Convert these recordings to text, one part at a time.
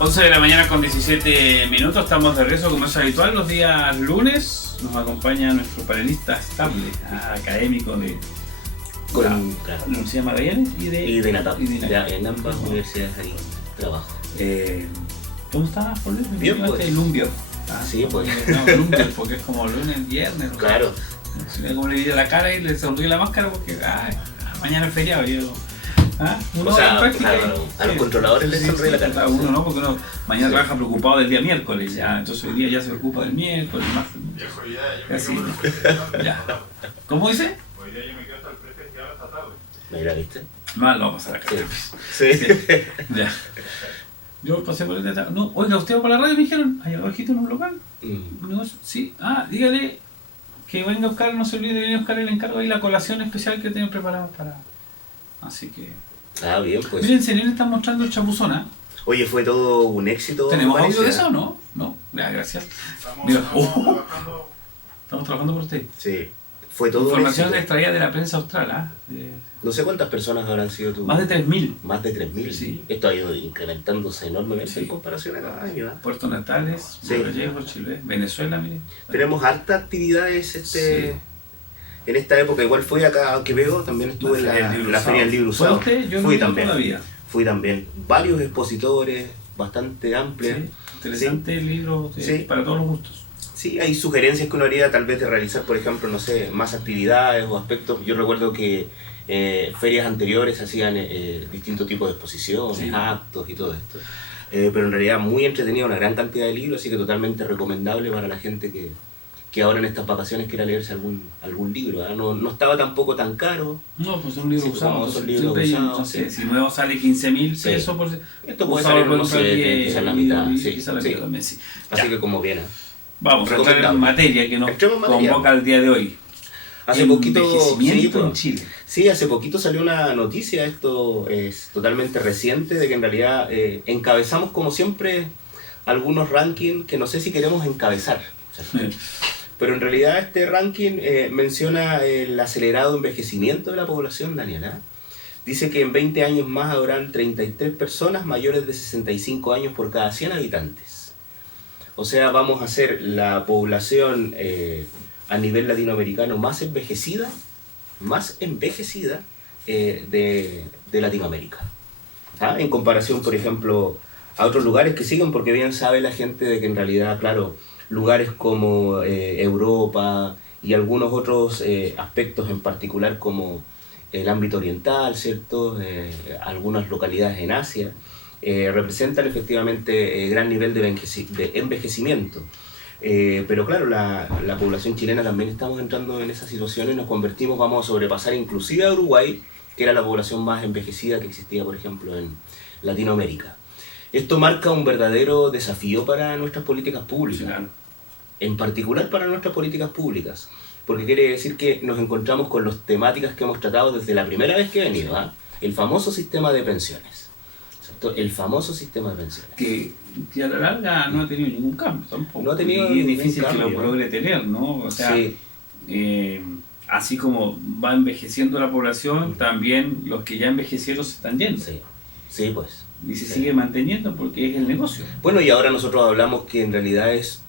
11 de la mañana con 17 minutos, estamos de regreso como es habitual los días lunes. Nos acompaña nuestro panelista estable, académico de la Universidad de Magallanes y de Natal. Ya, en ambas universidades ahí trabajo. ¿Cómo estás, Pablo? Bien, pues. Lumbio. Sí, pues. No, Lumbio, porque es como lunes, viernes. Claro. Como le diría la cara y le sonríe la máscara porque mañana es feriado. Uno, o sea, a los controladores les sonríe la cara. Uno no, porque uno mañana trabaja preocupado del día miércoles, ya, entonces hoy día ya se preocupa del miércoles, más. Así, ya. ¿Cómo dice? Hoy día yo me quedo hasta el presencial hasta tarde. Mira, ¿viste? Mal, lo vamos a pasar acá. Sí. Ya. Yo pasé por el detalle. No, oiga, usted va para la radio, me dijeron, allá abajito en un local. No, sí. Dígale que venga a buscar, no se olvide de venir a buscar el encargo y la colación especial que tienen preparada para. Así que. Bien, pues. Miren, Serena está mostrando el chapuzón, Oye, fue todo un éxito. ¿Tenemos audio de eso o no? No, gracias. Estamos trabajando por usted. Sí, fue todo. Información extraída de la prensa austral, No sé cuántas personas habrán sido tú. Más de 3.000. Más de 3.000. Sí. Esto ha ido incrementándose enormemente en comparación a cada año. Puerto Natales, Vallejo, Chile, Venezuela, mire. Tenemos hartas actividades en esta época. Igual fui acá a Quevedo, también estuve en la Feria del Libro Usado. Yo no fui también. Todavía. Fui también. Varios expositores, bastante amplios. Sí, interesante libro para todos los gustos. Sí, hay sugerencias que uno haría tal vez de realizar, por ejemplo, no sé, más actividades o aspectos. Yo recuerdo que ferias anteriores hacían distintos tipos de exposiciones, actos y todo esto. Pero en realidad muy entretenido, una gran cantidad de libros, así que totalmente recomendable para la gente que ahora en estas vacaciones quiera leerse algún libro. No estaba tampoco tan caro. No, pues un libro usado. Son libros usados. Si nuevo sale 15.000 pesos por esto puede salir unos 7, quizás la mitad. Quizás la mitad también, sí. Así que como viene. Vamos a entrar en materia que nos convoca el día de hoy. Hace poquito, en Chile. Sí, hace poquito salió una noticia, esto es totalmente reciente, de que en realidad encabezamos como siempre algunos rankings que no sé si queremos encabezar. Pero en realidad este ranking menciona el acelerado envejecimiento de la población, Daniela. Dice que en 20 años más habrán 33 personas mayores de 65 años por cada 100 habitantes. O sea, vamos a ser la población a nivel latinoamericano más envejecida de Latinoamérica. En comparación, por ejemplo, a otros lugares que siguen, porque bien sabe la gente de que en realidad, claro, lugares como Europa y algunos otros aspectos en particular como el ámbito oriental, ¿cierto? Algunas localidades en Asia, representan efectivamente gran nivel de envejecimiento. Pero claro, la población chilena también estamos entrando en esa situación y nos convertimos, vamos a sobrepasar inclusive a Uruguay, que era la población más envejecida que existía, por ejemplo, en Latinoamérica. Esto marca un verdadero desafío para nuestras políticas públicas, en particular para nuestras políticas públicas, porque quiere decir que nos encontramos con las temáticas que hemos tratado desde la primera vez que he venido, el famoso sistema de pensiones. El famoso sistema de pensiones. Que a la larga no ha tenido ningún cambio tampoco. No ha tenido y es difícil que lo logre tener, ¿no? O sea, así como va envejeciendo la población, también los que ya envejecieron se están yendo. Sí, pues. Y se sigue manteniendo porque es el negocio. Bueno, y ahora nosotros hablamos que en realidad es,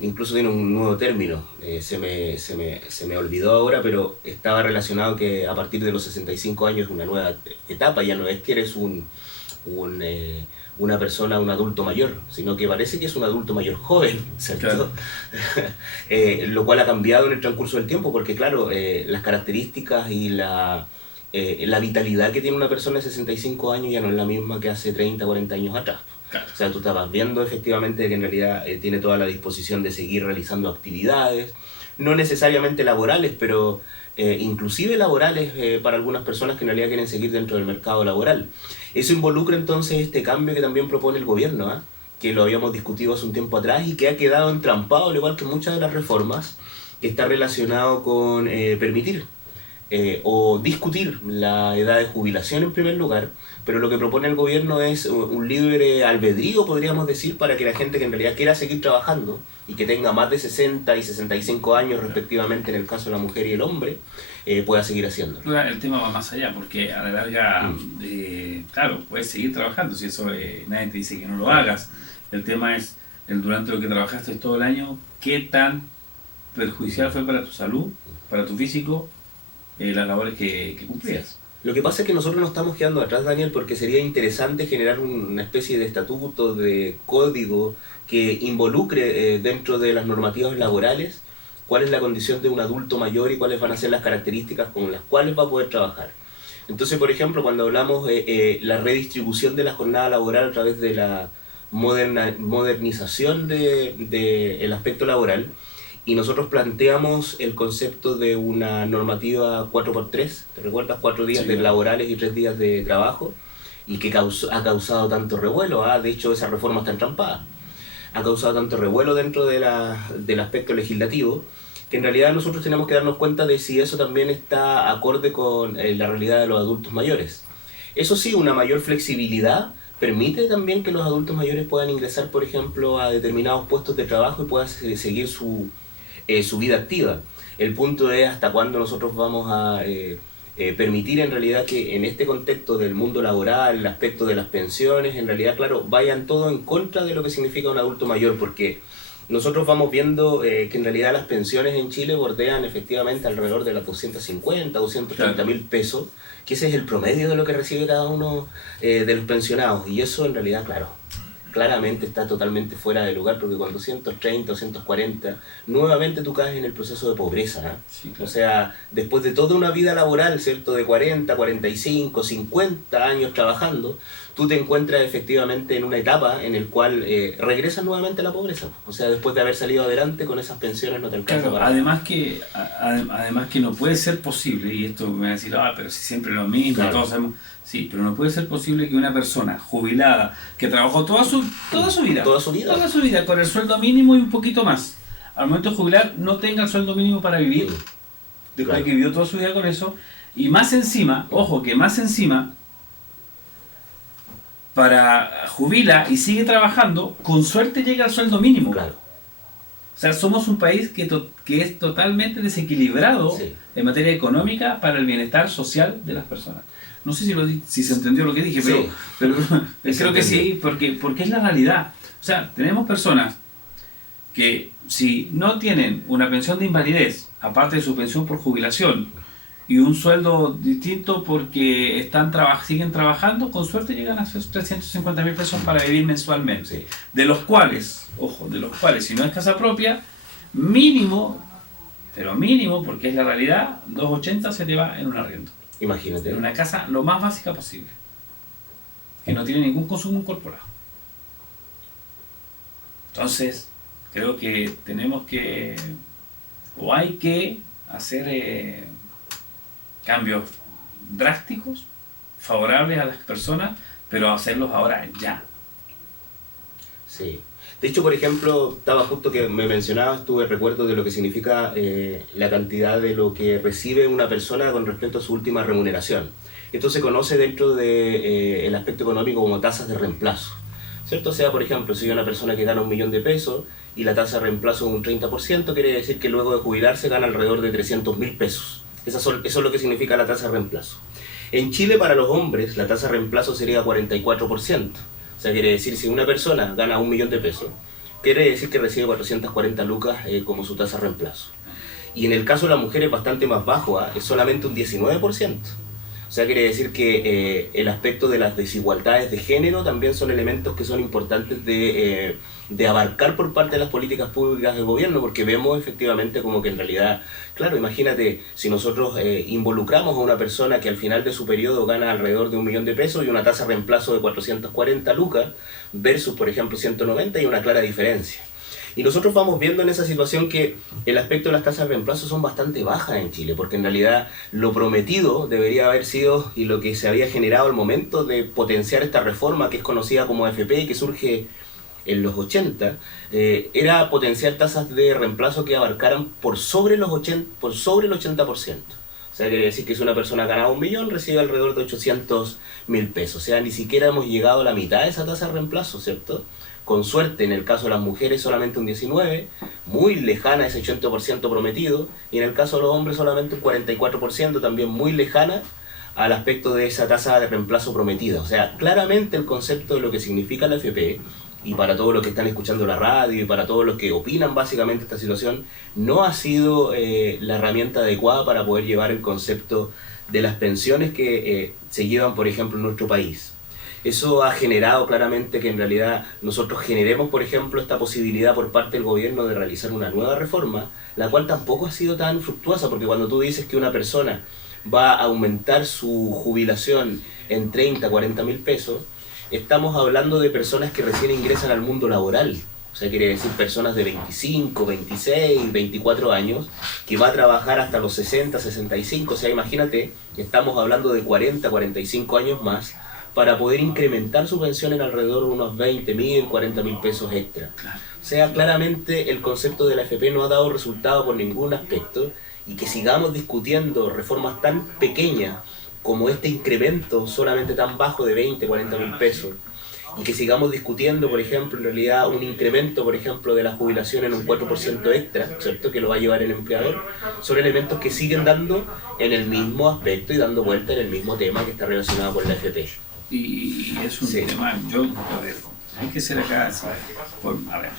incluso tiene un nuevo término, se me olvidó ahora, pero estaba relacionado que a partir de los 65 años es una nueva etapa, ya no es que eres una persona, un adulto mayor, sino que parece que es un adulto mayor joven, ¿cierto? Claro. Lo cual ha cambiado en el transcurso del tiempo, porque claro, las características y la vitalidad que tiene una persona de 65 años ya no es la misma que hace 30, 40 años atrás. Claro. O sea, tú estabas viendo efectivamente que en realidad tiene toda la disposición de seguir realizando actividades, no necesariamente laborales, pero inclusive laborales para algunas personas que en realidad quieren seguir dentro del mercado laboral. Eso involucra entonces este cambio que también propone el gobierno, que lo habíamos discutido hace un tiempo atrás y que ha quedado entrampado, al igual que muchas de las reformas, que está relacionado con permitir o discutir la edad de jubilación en primer lugar, pero lo que propone el gobierno es un libre albedrío, podríamos decir, para que la gente que en realidad quiera seguir trabajando y que tenga más de 60 y 65 años respectivamente en el caso de la mujer y el hombre, pueda seguir haciéndolo. Claro, el tema va más allá, porque a la larga, claro, puedes seguir trabajando, si eso nadie te dice que no lo hagas. El tema es, durante lo que trabajaste todo el año, qué tan perjudicial fue para tu salud, para tu físico, las labores que cumplías. Lo que pasa es que nosotros nos estamos quedando atrás, Daniel, porque sería interesante generar una especie de estatuto, de código que involucre dentro de las normativas laborales cuál es la condición de un adulto mayor y cuáles van a ser las características con las cuales va a poder trabajar. Entonces, por ejemplo, cuando hablamos de la redistribución de la jornada laboral a través de la modernización del aspecto laboral, y nosotros planteamos el concepto de una normativa 4x3, ¿te recuerdas? 4 días Sí, laborales y 3 días de trabajo, y que ha causado tanto revuelo. De hecho, esa reforma está entrampada. Ha causado tanto revuelo dentro del aspecto legislativo, que en realidad nosotros tenemos que darnos cuenta de si eso también está acorde con la realidad de los adultos mayores. Eso sí, una mayor flexibilidad permite también que los adultos mayores puedan ingresar, por ejemplo, a determinados puestos de trabajo y puedan seguir su vida activa. El punto es hasta cuándo nosotros vamos a permitir en realidad que en este contexto del mundo laboral, el aspecto de las pensiones, en realidad, claro, vayan todo en contra de lo que significa un adulto mayor, porque nosotros vamos viendo que en realidad las pensiones en Chile bordean efectivamente alrededor de las 250, 230 mil pesos, que ese es el promedio de lo que recibe cada uno de los pensionados, y eso en realidad, claro, claramente está totalmente fuera de lugar, porque con 230, 240, nuevamente tú caes en el proceso de pobreza. Sí, claro. O sea, después de toda una vida laboral, ¿cierto?, de 40, 45, 50 años trabajando, tú te encuentras efectivamente en una etapa en el cual regresas nuevamente a la pobreza. O sea, después de haber salido adelante con esas pensiones no te alcanza. Claro, para además que no puede ser posible, y esto me va a decir, pero si siempre lo mismo, claro, todos sabemos, sí, pero no puede ser posible que una persona jubilada que trabajó toda su vida con el sueldo mínimo y un poquito más, al momento de jubilar no tenga el sueldo mínimo para vivir, después de que vivió toda su vida con eso, y más encima, ojo, que más encima, para jubila y sigue trabajando, con suerte llega al sueldo mínimo. Claro. O sea, somos un país que es totalmente desequilibrado en materia económica para el bienestar social de las personas. No sé si se entendió lo que dije, pero creo que sí, porque es la realidad. O sea, tenemos personas que si no tienen una pensión de invalidez, aparte de su pensión por jubilación, y un sueldo distinto porque siguen trabajando, con suerte llegan a esos 350 mil pesos para vivir mensualmente. Sí. De los cuales, si no es casa propia, mínimo, pero mínimo, porque es la realidad, 280 se te va en un arriendo. Imagínate. En una casa lo más básica posible, que no tiene ningún consumo incorporado. Entonces, creo que tenemos que, o hay que hacer cambios drásticos, favorables a las personas, pero hacerlos ahora ya. Sí. De hecho, por ejemplo, estaba justo que me mencionabas, tuve recuerdo de lo que significa la cantidad de lo que recibe una persona con respecto a su última remuneración. Esto se conoce dentro del aspecto económico como tasas de reemplazo, ¿cierto? O sea, por ejemplo, si hay una persona que gana 1 millón de pesos y la tasa de reemplazo es un 30%, quiere decir que luego de jubilarse gana alrededor de 300 mil pesos. Eso es lo que significa la tasa de reemplazo. En Chile, para los hombres, la tasa de reemplazo sería 44%. O sea, quiere decir, si una persona gana 1 millón de pesos, quiere decir que recibe 440 lucas como su tasa de reemplazo. Y en el caso de la mujer es bastante más bajo, es solamente un 19%. O sea, quiere decir que el aspecto de las desigualdades de género también son elementos que son importantes de abarcar por parte de las políticas públicas del gobierno, porque vemos efectivamente como que en realidad, claro, imagínate, si nosotros involucramos a una persona que al final de su periodo gana alrededor de 1 millón de pesos y una tasa de reemplazo de 440 lucas versus, por ejemplo, 190, hay una clara diferencia. Y nosotros vamos viendo en esa situación que el aspecto de las tasas de reemplazo son bastante bajas en Chile, porque en realidad lo prometido debería haber sido, y lo que se había generado al momento de potenciar esta reforma que es conocida como AFP, que surge en los 80, era potenciar tasas de reemplazo que abarcaran por sobre el 80%. O O sea, quiere decir que si una persona gana 1 millón, recibe alrededor de 800.000 pesos. O sea, ni siquiera hemos llegado a la mitad de esa tasa de reemplazo, ¿cierto? Con suerte, en el caso de las mujeres, solamente un 19%, muy lejana ese 80% prometido, y en el caso de los hombres, solamente un 44%, también muy lejana al aspecto de esa tasa de reemplazo prometida. O sea, claramente el concepto de lo que significa la AFP, y para todos los que están escuchando la radio y para todos los que opinan básicamente esta situación, no ha sido la herramienta adecuada para poder llevar el concepto de las pensiones que se llevan, por ejemplo, en nuestro país. Eso ha generado claramente que en realidad nosotros generemos, por ejemplo, esta posibilidad por parte del gobierno de realizar una nueva reforma, la cual tampoco ha sido tan fructuosa, porque cuando tú dices que una persona va a aumentar su jubilación en 30, 40 mil pesos, estamos hablando de personas que recién ingresan al mundo laboral. O sea, quiere decir personas de 25, 26, 24 años, que va a trabajar hasta los 60, 65. O sea, imagínate, estamos hablando de 40, 45 años más, para poder incrementar su pensión en alrededor de unos 20.000, 40.000 pesos extra. O sea, claramente el concepto de la AFP no ha dado resultado por ningún aspecto, y que sigamos discutiendo reformas tan pequeñas como este incremento solamente tan bajo de 20, 40.000 pesos, y que sigamos discutiendo, por ejemplo, en realidad un incremento, por ejemplo, de la jubilación en un 4% extra, ¿cierto?, que lo va a llevar el empleador, son elementos que siguen dando en el mismo aspecto y dando vuelta en el mismo tema que está relacionado con la AFP. Y es un tema, a ver, hay que ser acá, a ver,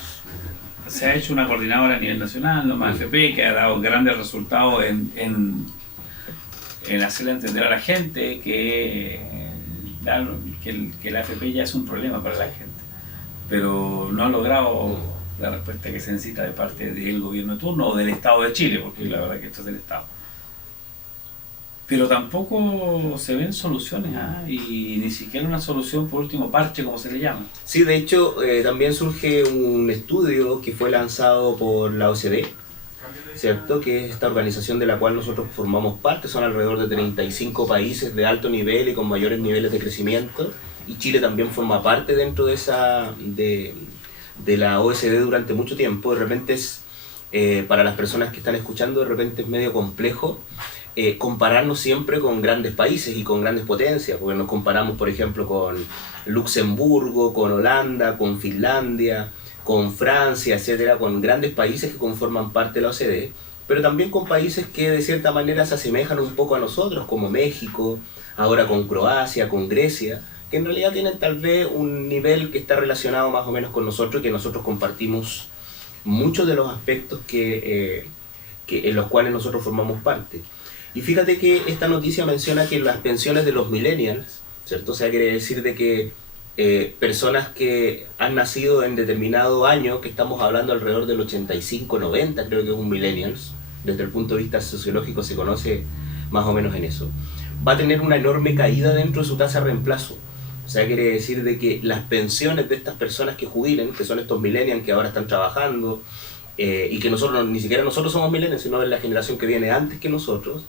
se ha hecho una coordinadora a nivel nacional, la AFP, que ha dado grandes resultados en hacerle entender a la gente que la AFP ya es un problema para la gente, pero no ha logrado la respuesta que se necesita de parte del gobierno de turno o del Estado de Chile, porque la verdad que esto es del Estado. Pero tampoco se ven soluciones, y ni siquiera una solución, por último, parche, como se le llama. Sí, de hecho, también surge un estudio que fue lanzado por la OCDE, ¿cierto?, que es esta organización de la cual nosotros formamos parte. Son alrededor de 35 países de alto nivel y con mayores niveles de crecimiento, y Chile también forma parte dentro de la OCDE durante mucho tiempo. De repente para las personas que están escuchando, de repente es medio complejo compararnos siempre con grandes países y con grandes potencias, porque nos comparamos, por ejemplo, con Luxemburgo, con Holanda, con Finlandia, con Francia, etcétera, con grandes países que conforman parte de la OCDE, pero también con países que de cierta manera se asemejan un poco a nosotros, como México, ahora con Croacia, con Grecia, que en realidad tienen tal vez un nivel que está relacionado más o menos con nosotros, y que nosotros compartimos muchos de los aspectos en los cuales nosotros formamos parte. Y fíjate que esta noticia menciona que las pensiones de los millennials, ¿cierto? O sea, quiere decir de que personas que han nacido en determinado año, que estamos hablando alrededor del 85-90, creo que es un millennials, desde el punto de vista sociológico se conoce más o menos en eso, va a tener una enorme caída dentro de su tasa de reemplazo. O sea, quiere decir de que las pensiones de estas personas que jubilen, que son estos millennials que ahora están trabajando, y que nosotros, ni siquiera nosotros somos millennials, sino de la generación que viene antes que nosotros,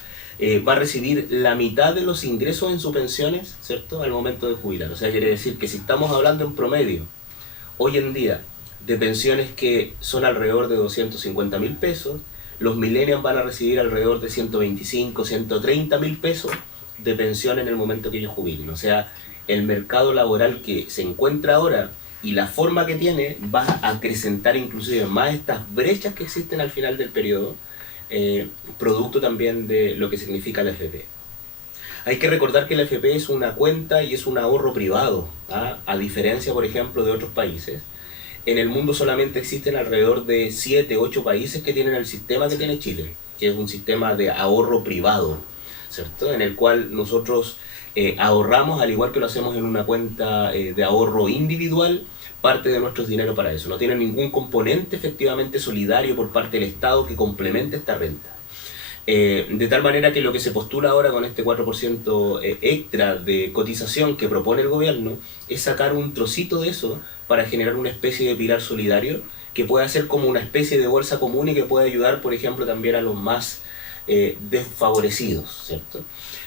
va a recibir la mitad de los ingresos en sus pensiones, ¿cierto?, al momento de jubilar. O sea, quiere decir que si estamos hablando en promedio, hoy en día, de pensiones que son alrededor de 250.000 pesos, los millennials van a recibir alrededor de 125, 130.000 pesos de pensión en el momento que ellos jubilen. O sea, el mercado laboral que se encuentra ahora y la forma que tiene va a acrecentar inclusive más estas brechas que existen al final del periodo, producto también de lo que significa la AFP. Hay que recordar que la AFP es una cuenta y es un ahorro privado, a diferencia, por ejemplo, de otros países. En el mundo solamente existen alrededor de 7, 8 países que tienen el sistema que tiene Chile, que es un sistema de ahorro privado, ¿cierto?, en el cual nosotros ahorramos, al igual que lo hacemos en una cuenta de ahorro individual, parte de nuestros dinero para eso. No tiene ningún componente efectivamente solidario por parte del Estado que complemente esta renta. De tal manera que lo que se postula ahora con este 4% extra de cotización que propone el gobierno es sacar un trocito de eso para generar una especie de pilar solidario que pueda ser como una especie de bolsa común y que pueda ayudar, por ejemplo, también a los más desfavorecidos, ¿cierto?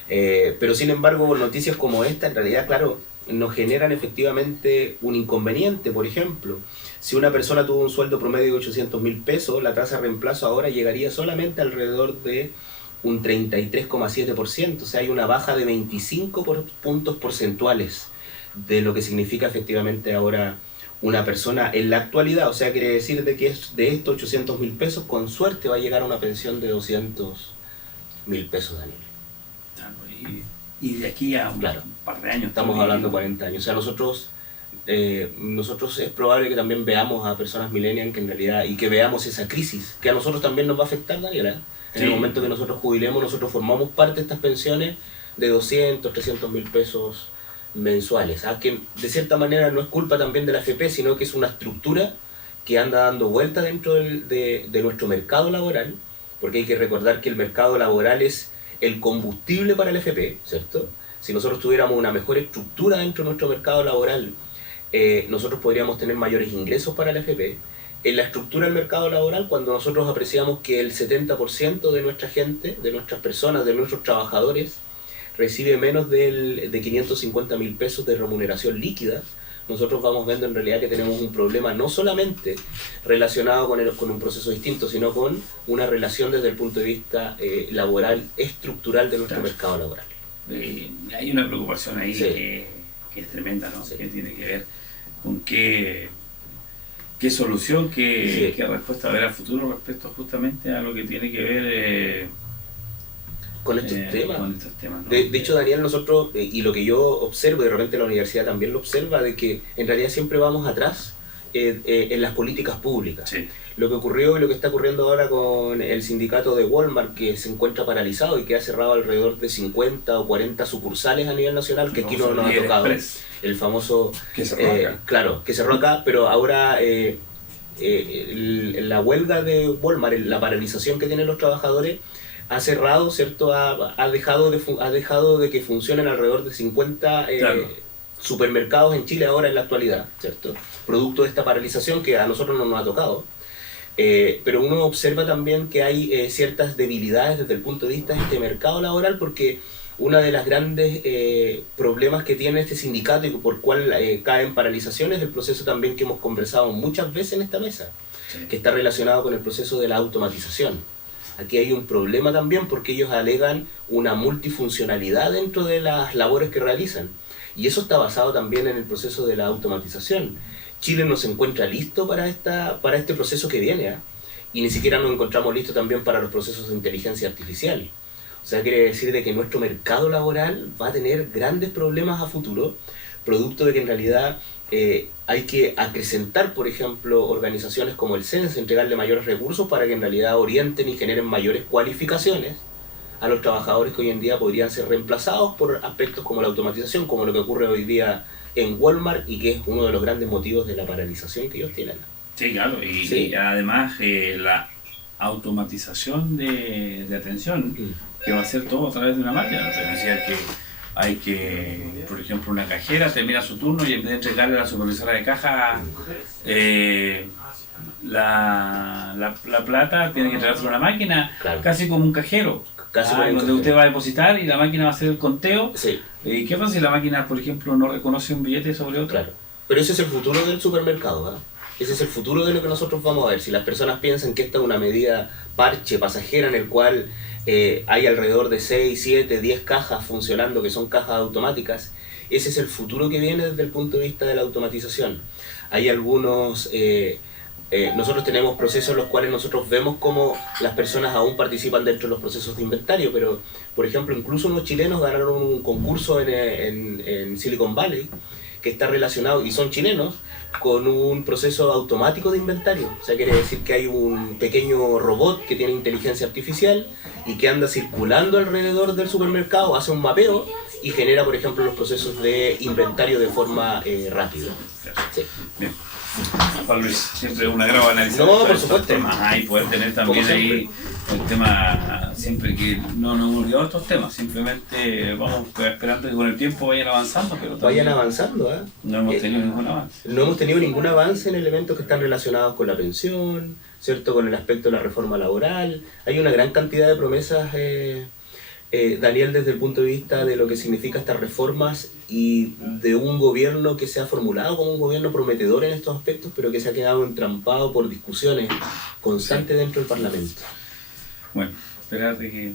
Pero sin embargo, noticias como esta, en realidad, claro, nos generan efectivamente un inconveniente. Por ejemplo, si una persona tuvo un sueldo promedio de 800.000 pesos, la tasa de reemplazo ahora llegaría solamente alrededor de un 33,7%, o sea, hay una baja de 25 puntos porcentuales de lo que significa efectivamente ahora una persona en la actualidad. O sea, quiere decir de que de estos 800.000 pesos, con suerte va a llegar a una pensión de 200.000 pesos, Daniel. Y de aquí a un par de años. Estamos hablando de 40 años. O sea, nosotros es probable que también veamos a personas millennials que en realidad, y que veamos esa crisis, que a nosotros también nos va a afectar, Daniela. En el momento que nosotros jubilemos, nosotros formamos parte de estas pensiones de 200, 300.000 pesos mensuales, que de cierta manera no es culpa también de la AFP, sino que es una estructura que anda dando vuelta dentro de nuestro mercado laboral, porque hay que recordar que el mercado laboral es el combustible para el AFP, ¿cierto? Si nosotros tuviéramos una mejor estructura dentro de nuestro mercado laboral, nosotros podríamos tener mayores ingresos para el AFP. En la estructura del mercado laboral, cuando nosotros apreciamos que el 70% de nuestra gente, de nuestras personas, de nuestros trabajadores, recibe menos de 550.000 pesos de remuneración líquida, nosotros vamos viendo en realidad que tenemos un problema no solamente relacionado con un proceso distinto, sino con una relación desde el punto de vista laboral, estructural de nuestro mercado laboral. Hay una preocupación ahí que es tremenda, ¿no? Que tiene que ver con qué solución, qué respuesta haber al futuro respecto justamente a lo que tiene que ver con estos temas. ¿No? De hecho, Daniel, nosotros, y lo que yo observo, y de repente la universidad también lo observa, de que en realidad siempre vamos atrás en las políticas públicas. Sí. Lo que ocurrió y lo que está ocurriendo ahora con el sindicato de Walmart, que se encuentra paralizado y que ha cerrado alrededor de 50 o 40 sucursales a nivel nacional, que aquí no nos ha tocado. El famoso... Que cerró acá. Claro, que cerró acá, pero ahora la huelga de Walmart, la paralización que tienen los trabajadores, ha cerrado, ¿cierto? Ha dejado de que funcionen alrededor de 50 supermercados en Chile ahora en la actualidad, ¿cierto? Producto de esta paralización que a nosotros no nos ha tocado. Pero uno observa también que hay ciertas debilidades desde el punto de vista de este mercado laboral, porque una de las grandes problemas que tiene este sindicato y por cual caen paralizaciones es el proceso también que hemos conversado muchas veces en esta mesa, que está relacionado con el proceso de la automatización. Aquí hay un problema también porque ellos alegan una multifuncionalidad dentro de las labores que realizan. Y eso está basado también en el proceso de la automatización. Chile no se encuentra listo para este proceso que viene, y ni siquiera nos encontramos listos también para los procesos de inteligencia artificial. O sea, quiere decir de que nuestro mercado laboral va a tener grandes problemas a futuro, producto de que en realidad hay que acrecentar, por ejemplo, organizaciones como el CENS, entregarle mayores recursos para que en realidad orienten y generen mayores cualificaciones a los trabajadores que hoy en día podrían ser reemplazados por aspectos como la automatización, como lo que ocurre hoy día en Walmart y que es uno de los grandes motivos de la paralización que ellos tienen. Sí, claro, y además la automatización de atención, que va a ser todo a través de una máquina. O sea, decía que hay que, por ejemplo, una cajera termina su turno y en vez de entregarle a la supervisora de caja la plata, tiene que entregársela a una máquina, casi como un cajero. Donde usted va a depositar y la máquina va a hacer el conteo. Sí. ¿Y qué pasa si la máquina, por ejemplo, no reconoce un billete sobre otro? Claro. Pero ese es el futuro del supermercado, ¿eh? Ese es el futuro de lo que nosotros vamos a ver. Si las personas piensan que esta es una medida parche, pasajera, en el cual hay alrededor de 6, 7, 10 cajas funcionando, que son cajas automáticas, ese es el futuro que viene desde el punto de vista de la automatización. Hay algunos... nosotros tenemos procesos en los cuales nosotros vemos cómo las personas aún participan dentro de los procesos de inventario, pero, por ejemplo, incluso unos chilenos ganaron un concurso en Silicon Valley que está relacionado, y son chilenos, con un proceso automático de inventario. O sea, quiere decir que hay un pequeño robot que tiene inteligencia artificial y que anda circulando alrededor del supermercado, hace un mapeo y genera, por ejemplo, los procesos de inventario de forma rápida. Sí. Bien. Juan Luis, siempre una gran análisis. No, por supuesto. Temas, y poder tener también ahí el tema, siempre que no nos hemos olvidado estos temas, simplemente vamos esperando que con el tiempo vayan avanzando. Pero vayan avanzando, ¿eh? No hemos tenido ningún avance. No hemos tenido ningún avance en elementos que están relacionados con la pensión, ¿cierto? Con el aspecto de la reforma laboral. Hay una gran cantidad de promesas, Daniel, desde el punto de vista de lo que significa estas reformas y de un gobierno que se ha formulado como un gobierno prometedor en estos aspectos, pero que se ha quedado entrampado por discusiones constantes dentro del Parlamento. Bueno, esperar de que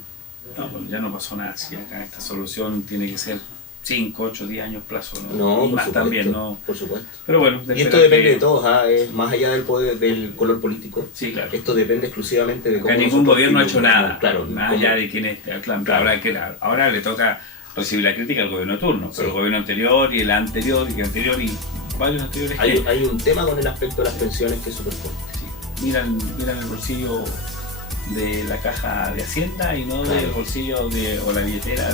No, pues ya no pasó nada. Si acá esta solución tiene que ser 5, 8, 10 años plazo, ¿no? No, Y por más supuesto, también, ¿no? por supuesto. Pero bueno, Y esto depende de todos, es más allá del poder, del color político. Sí, claro. Esto depende exclusivamente de cómo Acá ningún nosotros gobierno ha hecho figuramos. nada, Claro, más cómo- allá de quién esté. Claro, Claro. ahora le toca recibir la crítica al gobierno de turno, Sí. pero el gobierno anterior y el anterior y el anterior y varios anteriores hay un tema con el aspecto de las pensiones que es súper fuerte. sí, miran el bolsillo de la caja de Hacienda y no Claro. del bolsillo o la billetera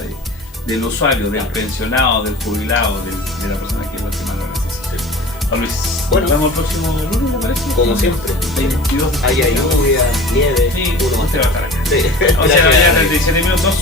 del usuario, del Claro. pensionado, del jubilado, de la persona que es la que más lo necesita. Juan Luis, Bueno. nos vemos el próximo lunes, ¿me parece? Como siempre. 22 de Haya julio. lluvia, nieve, Sí, uno más. usted va a estar acá. Sí. O sea, Gracias. ya 37 minutos.